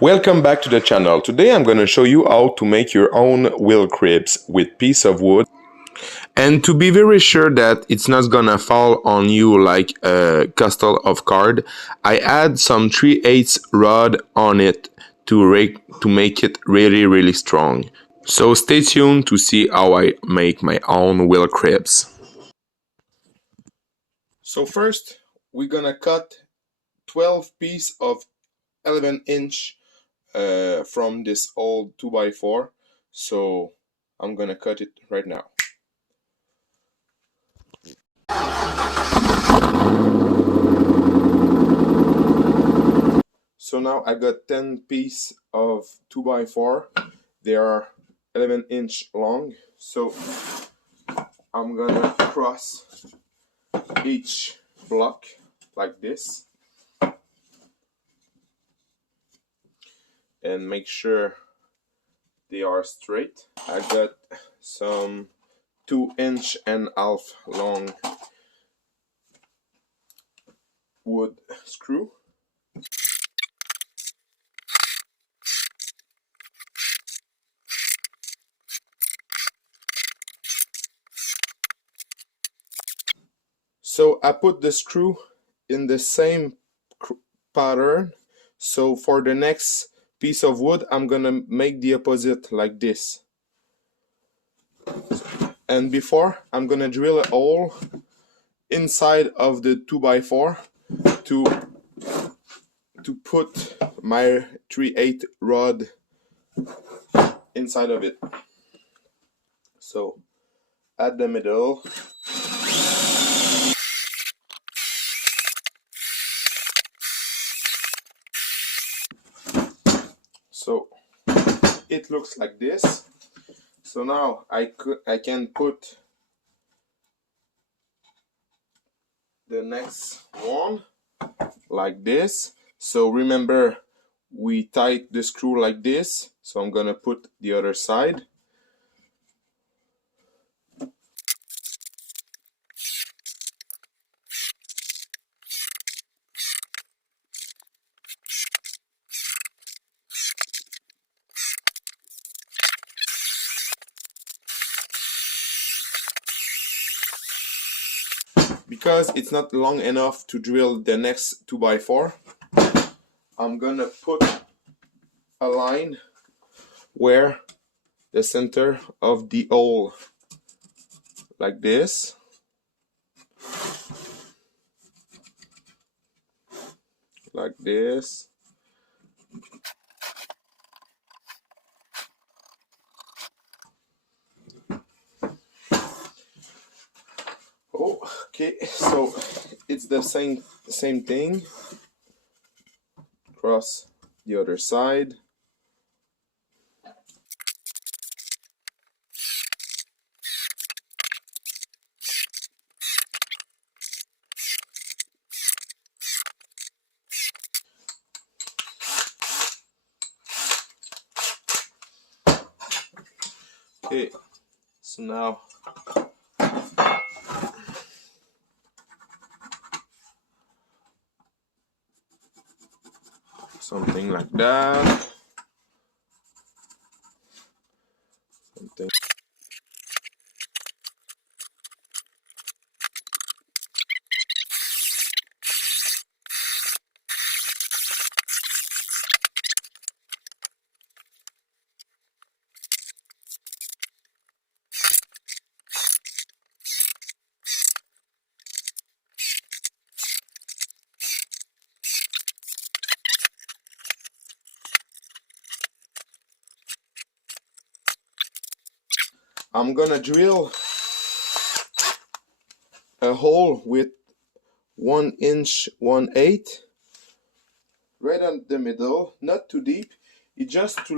Welcome back to the channel. Today I'm going to show you how to make your own wheel cribs with piece of wood. And to be very sure that it's not gonna fall on you like a castle of card, I add some 3/8 rod on it to make it really strong. So stay tuned to see how I make my own wheel cribs. So first we're gonna cut 12 pieces of 11-inch from this old 2x4. So I'm gonna cut it right now. So now I got 10 pieces of 2x4. They are 11-inch long. So I'm gonna cross each block like this and make sure they are straight. I got some 2.5-inch long wood screw. So I put the screw in the same pattern. So for the next piece of wood, I'm gonna make the opposite like this. And before, I'm gonna drill a hole inside of the 2x4 to put my 3/8 rod inside of it. So at the middle, so it looks like this. So now I can put the next one like this. So remember, we tied the screw like this. So I'm gonna put the other side. Because it's not long enough to drill the next 2x4, I'm gonna put a line where the center of the hole, like this. Like this. Oh, okay, so it's the same thing. Cross the other side. Okay, so now something like that. Something. I'm gonna drill a hole with 1-inch 1/8 right on the middle, not too deep. It's just to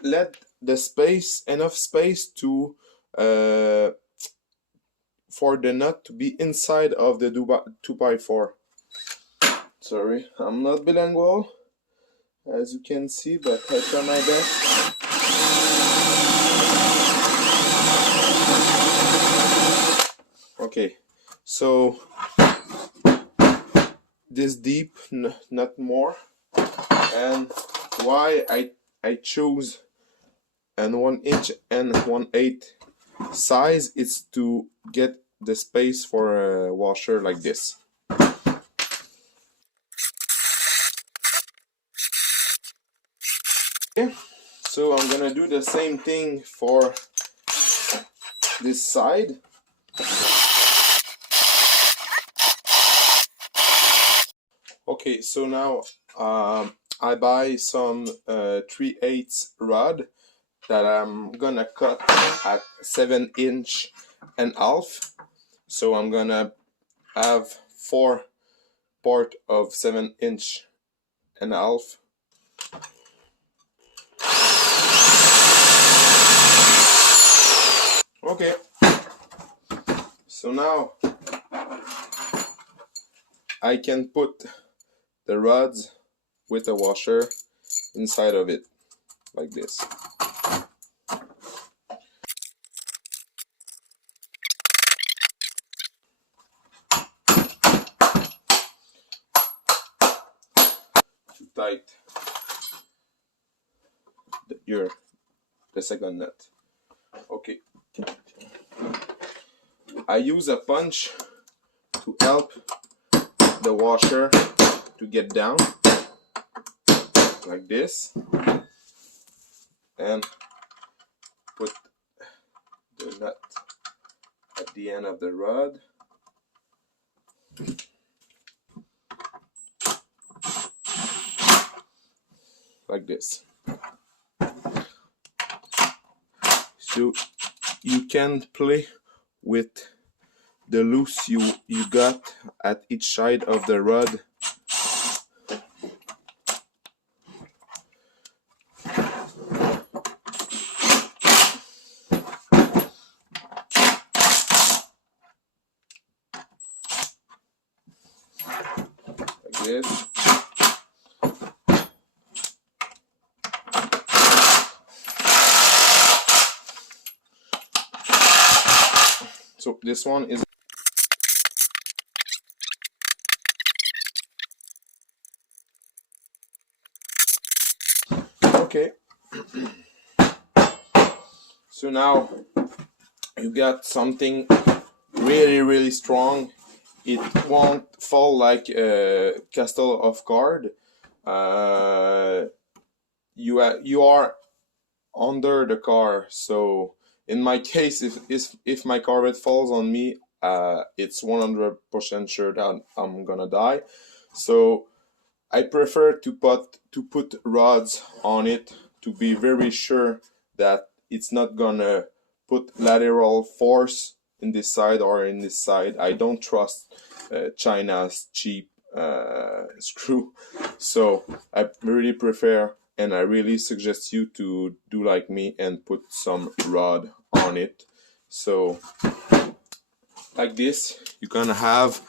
let the space, enough space to for the nut to be inside of the 2x4. Sorry, I'm not bilingual, as you can see, but I try my best. Okay, so this deep, not more, and why I chose an 1 inch and 1/8 size is to get the space for a washer like this. Okay, so I'm gonna do the same thing for this side. Okay, so now I buy some 3/8 rod that I'm gonna cut at 7.5 inches. So I'm gonna have 4 part of 7.5 inches. Okay, so now I can put the rods with a washer inside of it like this. To tight the second nut. Okay, I use a punch to help the washer to get down like this, and put the nut at the end of the rod. Like this. So you can play with the loose you got at each side of the rod. Like this. So this one is okay. So now you got something really strong. It won't fall like a castle of card. You are under the car, so in my case, if my Corvette falls on me, it's 100% sure that I'm gonna die. So I prefer to put rods on it to be very sure that it's not gonna put lateral force in this side or in this side. I don't trust China's cheap screw, so I really prefer and I really suggest you to do like me and put some rod on it. So like this, you're gonna have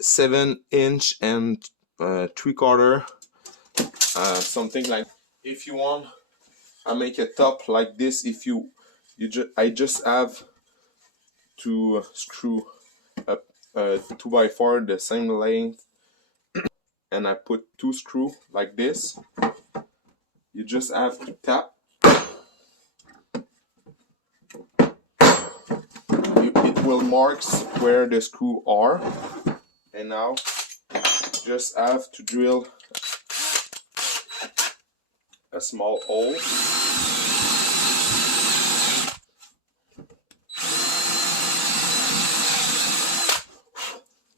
7 inch and 3/4, something like. If you want, I make a top like this. If I just have to screw up 2x4 the same length, and I put 2 screws like this. You just have to tap. It will mark where the screws are, and now just have to drill a small hole.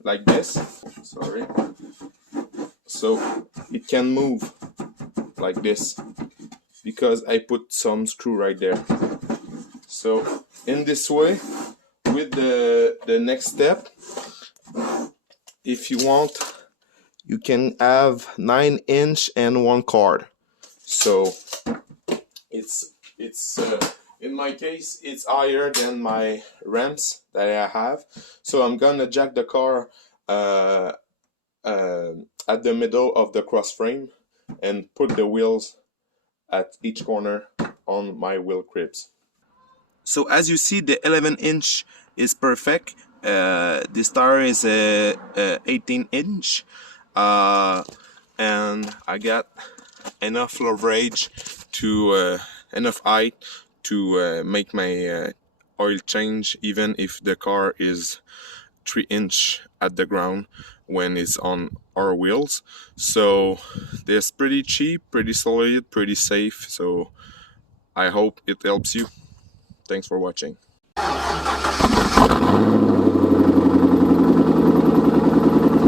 Like this. Sorry. So it can move like this because I put some screw right there. So in this way, with the next step, if you want, you can have 9 inch and 1/4. So it's in my case, it's higher than my ramps that I have. So I'm gonna jack the car at the middle of the cross frame and put the wheels at each corner on my wheel cribs. So as you see, the 11 inch is perfect. This tire is a 18 inch, and I got enough leverage to enough height to make my oil change, even if the car is 3 inch at the ground when it's on our wheels. So this pretty cheap, pretty solid, pretty safe. So I hope it helps you. Thanks for watching.